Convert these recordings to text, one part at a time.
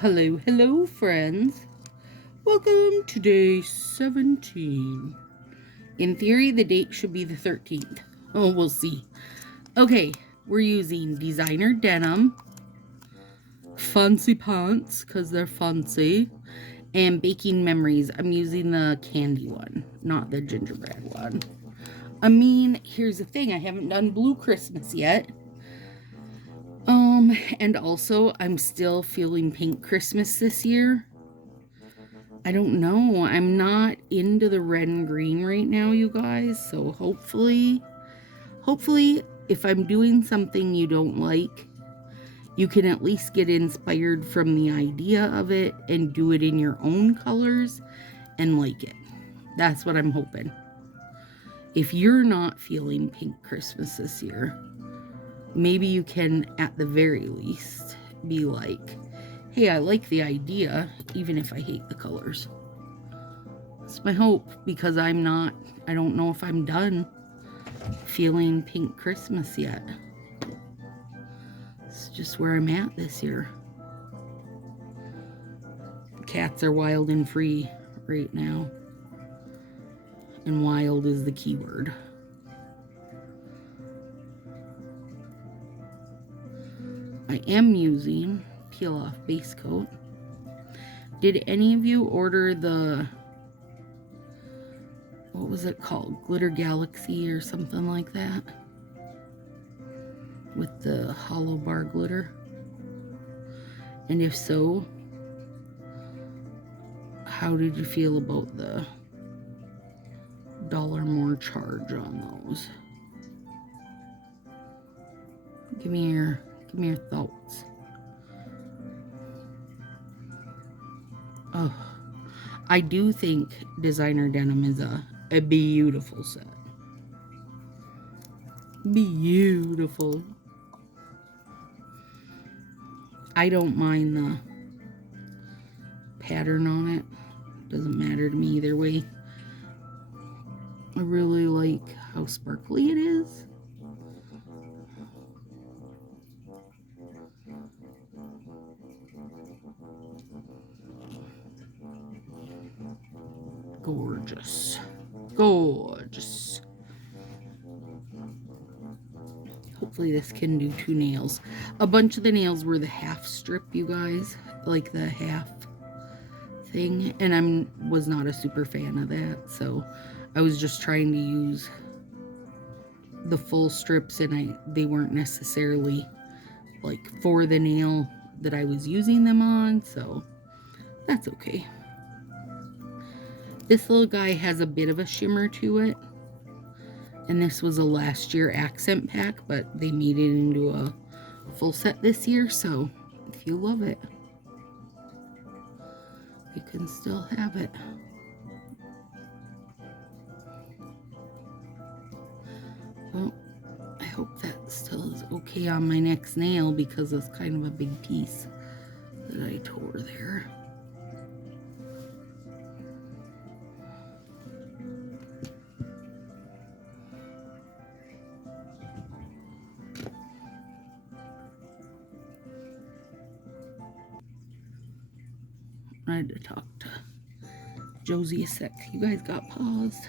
Hello, friends. Welcome to day 17. In theory, the date should be the 13th. Oh, we'll see. Okay, we're using designer denim, fancy pants, because they're fancy, and baking memories. I'm using the candy one, not the gingerbread one. I mean, here's the thing. I haven't done Blue Christmas yet. And also, I'm still feeling Pink Christmas this year. I don't know. I'm not into the red and green right now, you guys. So hopefully, if I'm doing something you don't like, you can at least get inspired from the idea of it and do it in your own colors and like it. That's what I'm hoping. If you're not feeling Pink Christmas this year, maybe you can, at the very least, be like, hey, I like the idea, even if I hate the colors. It's my hope, because I don't know if I'm done feeling Pink Christmas yet. It's just where I'm at this year. Cats are wild and free right now. And wild is the key word. I am using Peel Off Base Coat. Did any of you order the, what was it called? Glitter Galaxy or something like that? With the hollow bar glitter? And if so, how did you feel about the $1 more charge on those? Give me your thoughts. Oh, I do think designer denim is a beautiful set. Beautiful. I don't mind the pattern on it. Doesn't matter to me either way. I really like how sparkly it is. Gorgeous. Gorgeous. Hopefully this can do 2 nails. A bunch of the nails were the half strip, you guys. Like the half thing. And I was not a super fan of that. So I was just trying to use the full strips, and they weren't necessarily like for the nail that I was using them on. So that's okay. This little guy has a bit of a shimmer to it. And this was a last year accent pack, but they made it into a full set this year. So if you love it, you can still have it. Well, I hope that still is okay on my next nail, because it's kind of a big piece that I tore there. I had to talk to Josie a sec. You guys got paused.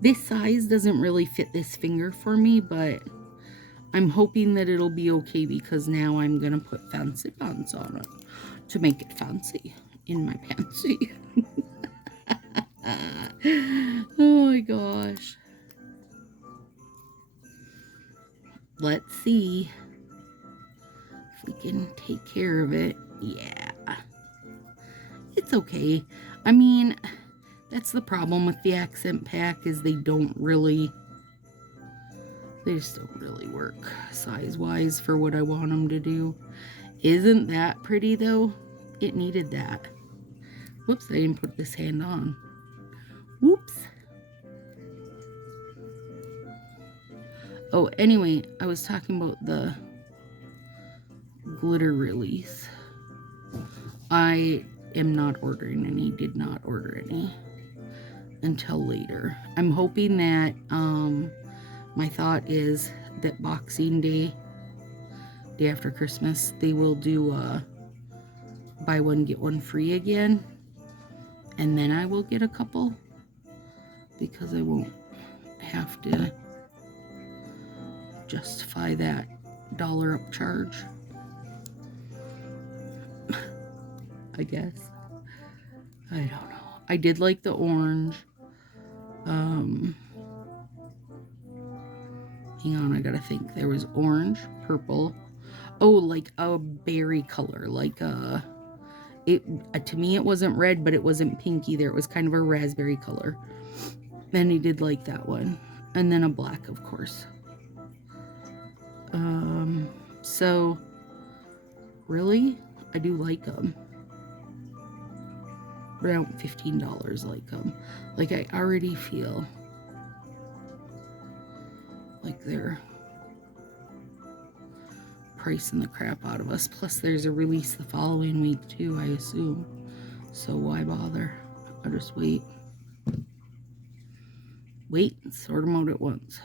This size doesn't really fit this finger for me, but I'm hoping that it'll be okay, because now I'm going to put fancy pants on it to make it fancy in my pantsy. Oh my gosh. Let's see if we can take care of it. Yeah. It's okay. I mean, that's the problem with the accent pack, is they just don't really work size-wise for what I want them to do. Isn't that pretty, though? It needed that. Whoops, I didn't put this hand on. Whoops. Oh, anyway, I was talking about the glitter release. I am not ordering any, did not order any until later. I'm hoping that, my thought is that Boxing Day, day after Christmas, they will do buy one, get one free again. And then I will get a couple because I won't have to justify that dollar up charge. I guess. I don't know. I did like the orange. Hang on, I gotta think. There was orange, purple. Oh, like a berry color, like a. To me it wasn't red, but it wasn't pink either. It was kind of a raspberry color. And he did like that one, and then a black, of course. So really, I do like them. Around $15 like them. Like I already feel like they're pricing the crap out of us. Plus there's a release the following week too, I assume. So why bother? I'll just wait. Wait and sort them out at once.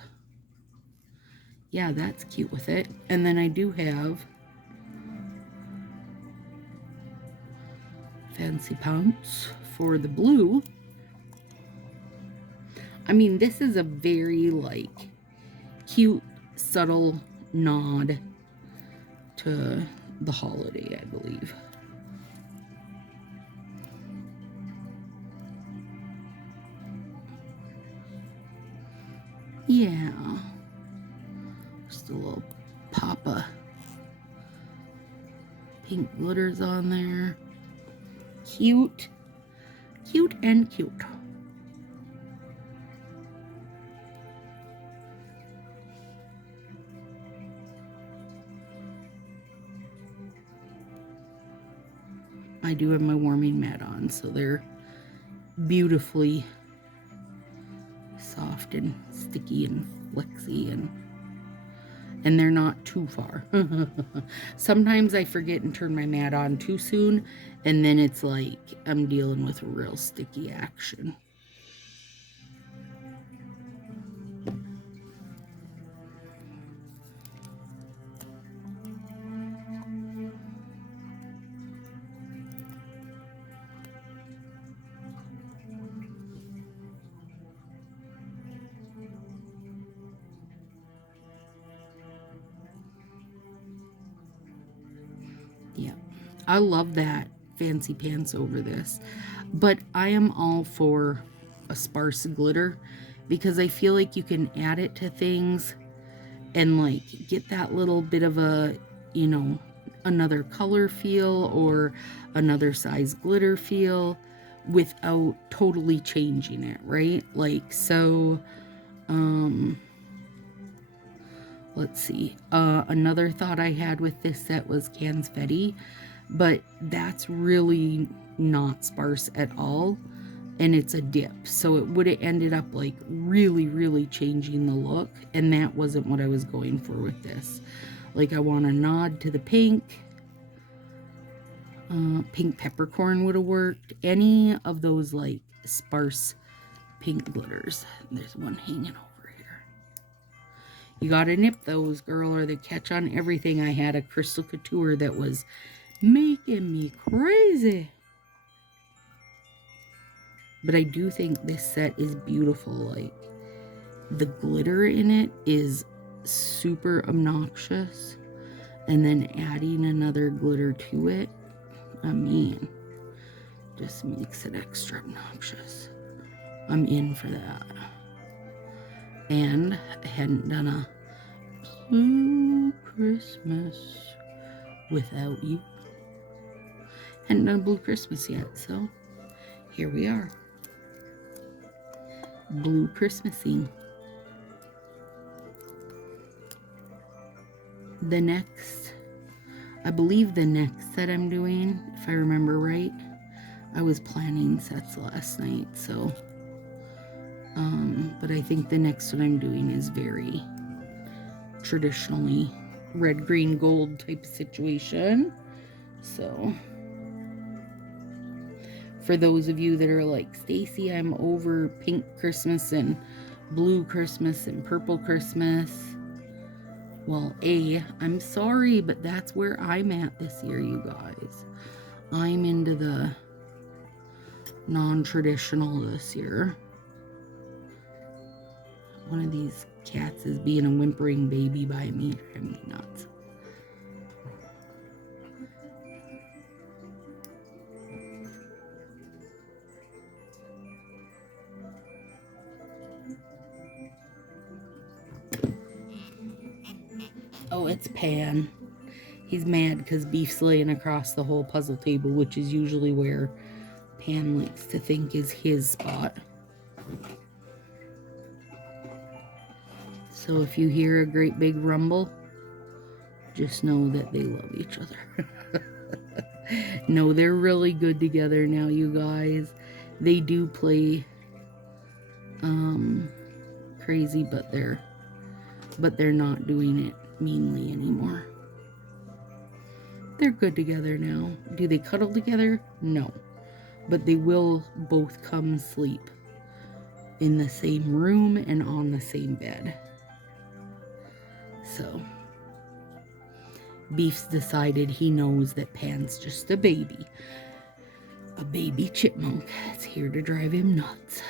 Yeah, that's cute with it. And then I do have Fancy Pants for the blue. I mean, this is a very like cute, subtle nod to the holiday, I believe. Yeah. Just a little pop of pink glitters on there. Cute. Cute and cute. I do have my warming mat on, so they're beautifully soft and sticky and flexy, and they're not too far. Sometimes I forget and turn my mat on too soon, and then it's like I'm dealing with real sticky action. Yeah, I love that Fancy Pants over this, but I am all for a sparse glitter because I feel like you can add it to things and like get that little bit of a, you know, another color feel or another size glitter feel without totally changing it, right? Like, so let's see. Another thought I had with this set was Confetti, but that's really not sparse at all, and it's a dip, so it would have ended up like really changing the look, and that wasn't what I was going for with this. Like, I want a nod to the pink. Pink peppercorn would have worked. Any of those like sparse pink glitters. There's one hanging over here. You gotta nip those, girl, or they catch on everything. I had a Crystal Couture that was making me crazy. But I do think this set is beautiful. Like, the glitter in it is super obnoxious. And then adding another glitter to it, I mean, just makes it extra obnoxious. I'm in for that. And I hadn't done a Blue Christmas without you. Hadn't done a Blue Christmas yet, so here we are. Blue Christmasing. The next, I believe the next set I'm doing, if I remember right, I was planning sets last night, so, but I think the next one I'm doing is very traditionally red, green, gold type of situation. So, for those of you that are like, Stacy, I'm over pink Christmas and blue Christmas and purple Christmas. Well, I'm sorry, but that's where I'm at this year, you guys. I'm into the non-traditional this year. One of these cats is being a whimpering baby by me, driving me nuts. Oh, it's Pan. He's mad because Beef's laying across the whole puzzle table, which is usually where Pan likes to think is his spot. So if you hear a great big rumble, just know that they love each other. No, they're really good together now, you guys. They do play crazy, but they're not doing it meanly anymore. They're good together now. Do they cuddle together? No. But they will both come sleep in the same room and on the same bed. So Beef's decided he knows that Pan's just a baby chipmunk that's here to drive him nuts.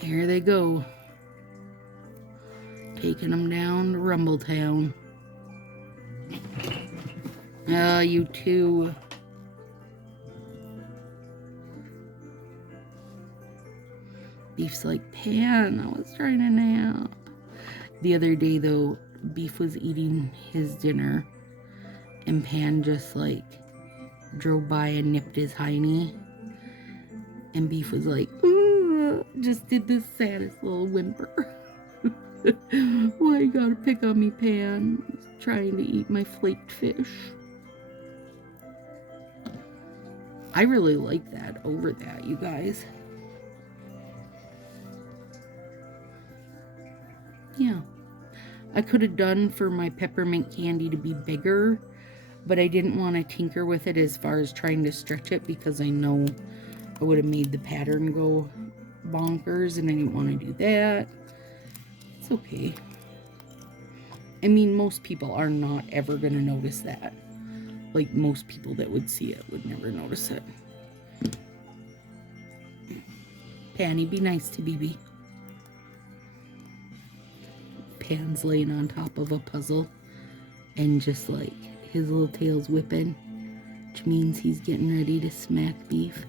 Here they go, taking them down to Rumbletown. You two. Beef's like, Pan, I was trying to nap. The other day, though, Beef was eating his dinner, and Pan just, like, drove by and nipped his hiney. And Beef was like, ooh, just did the saddest little whimper. Why you gotta pick on me, Pan? I was trying to eat my flaked fish. I really like that over that, you guys. Yeah. I could have done for my peppermint candy to be bigger, but I didn't want to tinker with it as far as trying to stretch it because I know I would have made the pattern go bonkers and I didn't want to do that. It's okay. I mean, most people are not ever going to notice that. Like, most people that would see it would never notice it. Panny, be nice to BB. Pan's laying on top of a puzzle and just like his little tail's whipping, which means he's getting ready to smack Beef.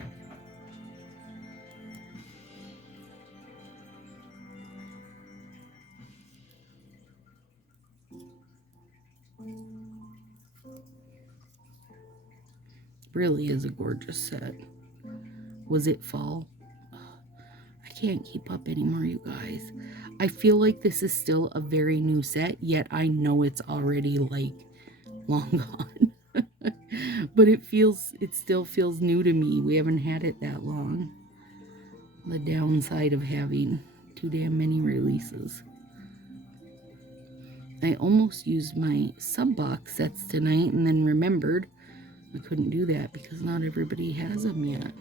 Really is a gorgeous set. Was it fall? I can't keep up anymore, you guys. I feel like this is still a very new set, yet I know it's already like long gone. But it still feels new to me. We haven't had it that long. The downside of having too damn many releases. I almost used my sub box sets tonight and then remembered I couldn't do that because not everybody has them yet.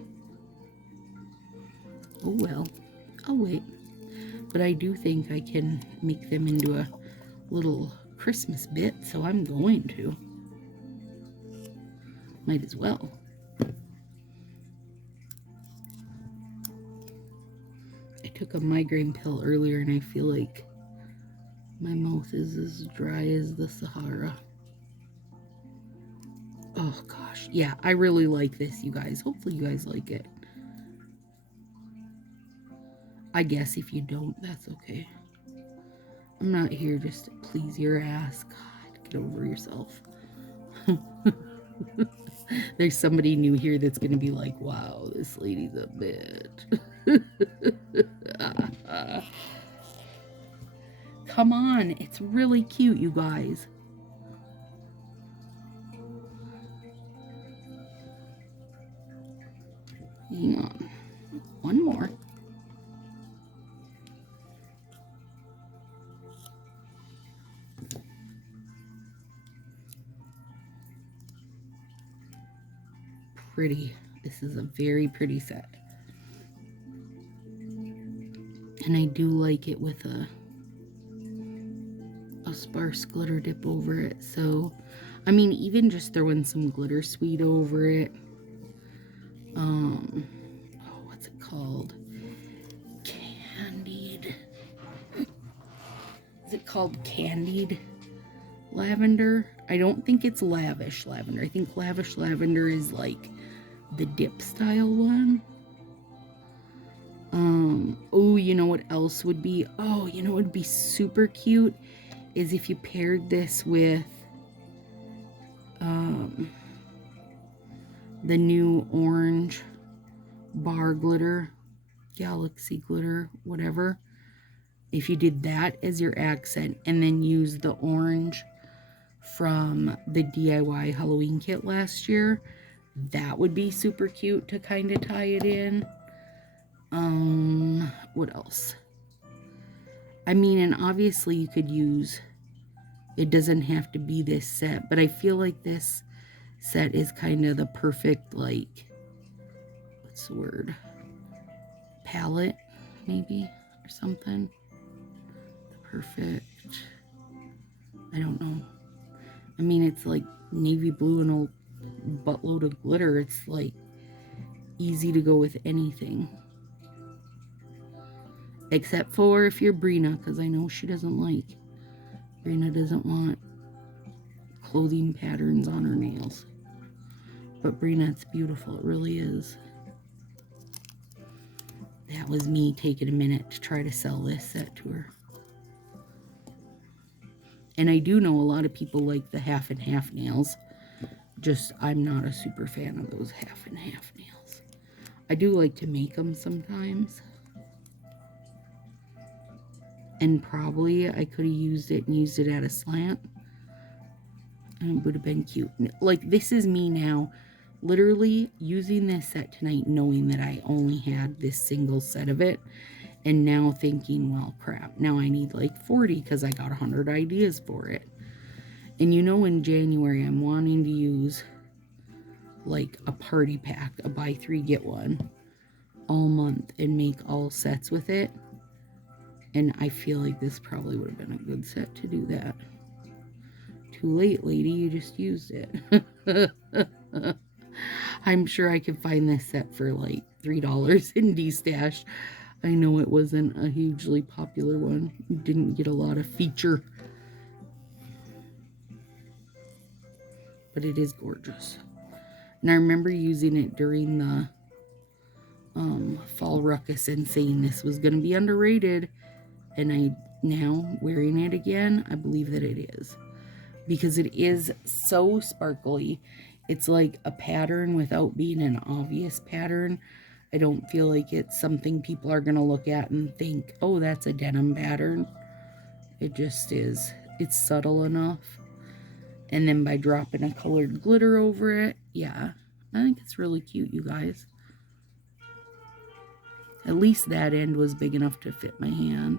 Oh well, I'll wait. But I do think I can make them into a little Christmas bit, so I'm going to. Might as well. I took a migraine pill earlier and I feel like my mouth is as dry as the Sahara. Oh gosh, yeah, I really like this, you guys. Hopefully you guys like it. I guess if you don't, that's okay. I'm not here just to please your ass. God, get over yourself. There's somebody new here that's going to be like, wow, this lady's a bitch. Come on, it's really cute, you guys. Hang on. One more. Pretty. This is a very pretty set. And I do like it with a sparse glitter dip over it. So, I mean, even just throwing some glitter sweet over it. What's it called? Candied. Is it called candied lavender? I don't think it's lavish lavender. I think lavish lavender is like the dip style one. Oh, you know what else would be? Oh, you know what would be super cute is if you paired this with the new orange bar glitter, galaxy glitter, whatever. If you did that as your accent and then use the orange from the DIY Halloween kit last year, that would be super cute to kind of tie it in. What else? I mean, and obviously you could use, it doesn't have to be this set, but I feel like this set is kind of the perfect, like, what's the word? Palette, maybe, or something. The perfect, I don't know. I mean, it's like navy blue and a buttload of glitter. It's like easy to go with anything. Except for if you're Brina, because I know she doesn't like. Brina doesn't want clothing patterns on her nails. But Brina, it's beautiful. It really is. That was me taking a minute to try to sell this set to her. And I do know a lot of people like the half and half nails. Just, I'm not a super fan of those half and half nails. I do like to make them sometimes. And probably I could have used it and used it at a slant. And it would have been cute. Like, this is me now, literally using this set tonight, knowing that I only had this single set of it. And now thinking, well, crap, now I need like 40 because I got 100 ideas for it. And you know, in January, I'm wanting to use like a party pack, a buy 3, get 1 all month and make all sets with it. And I feel like this probably would have been a good set to do that. Too late, lady, you just used it. I'm sure I could find this set for like $3 in D-Stash. I know it wasn't a hugely popular one. It didn't get a lot of feature. But it is gorgeous. And I remember using it during the fall ruckus and saying this was going to be underrated. And I now wearing it again, I believe that it is. Because it is so sparkly. It's like a pattern without being an obvious pattern. I don't feel like it's something people are going to look at and think, oh, that's a denim pattern. It just is. It's subtle enough. And then by dropping a colored glitter over it, yeah, I think it's really cute, you guys. At least that end was big enough to fit my hand,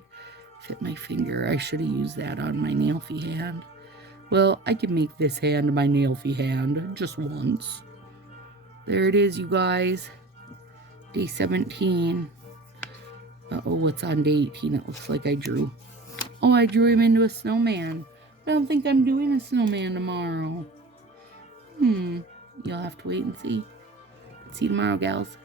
fit my finger. I should have used that on my nail-fee hand. Well, I can make this hand my nail-fee hand just once. There it is, you guys. Day 17. Uh-oh, what's on day 18? It looks like I drew. Oh, I drew him into a snowman. I don't think I'm doing a snowman tomorrow. You'll have to wait and see. See you tomorrow, gals.